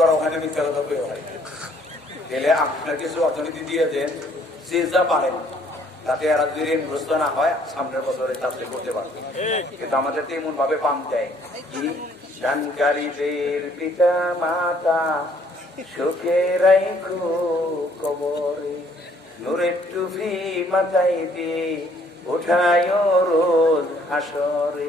করা ওখানে মিথ্যা কথা বলে হয় অর্থনীতি দিয়ে দেন, যে যা পারেন। তাতে এরা যদি ঋণগ্রস্ত না হয়, সামনের বছরে চাকরি করতে পারবে কিন্তু আমাদের তো এমন ভাবে পাম দেয় কি, দানকারীদের পিতা মাতা সুখে রাইখো কবরে, নূরের টুপি মাথায় দিয়ে ওঠায় রোজ হাসরে।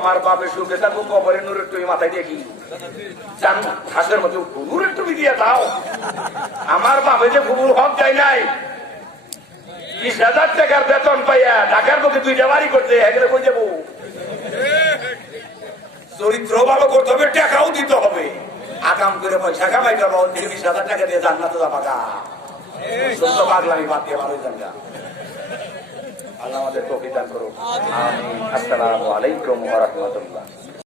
আমার বাপের সুখে থাকব কবরে নুরের তুমি মাথায় জান হাঁসের নুরের তুমি দিয়ে দাও আমার বাপে যে কুকুর হক যায় নাই। বিশ হাজার টাকার বেতন পাইয়া ঢাকার পক্ষে দুইটা বাড়ি করতে এগুলো কই যাব? চরিত্র ভালো করতে হবে, টাকাও দিতে হবে। আকাম করে পয়সা হবে অন্য বিশ হাজার টাকা দিয়ে জান্নাতে যাবা পাগলামি বাদ দিয়ে ভালোই জান গা। আল্লাহ আমাদের তৌফিক দান করুন আমিন। আসসালামু আলাইকুম ওয়া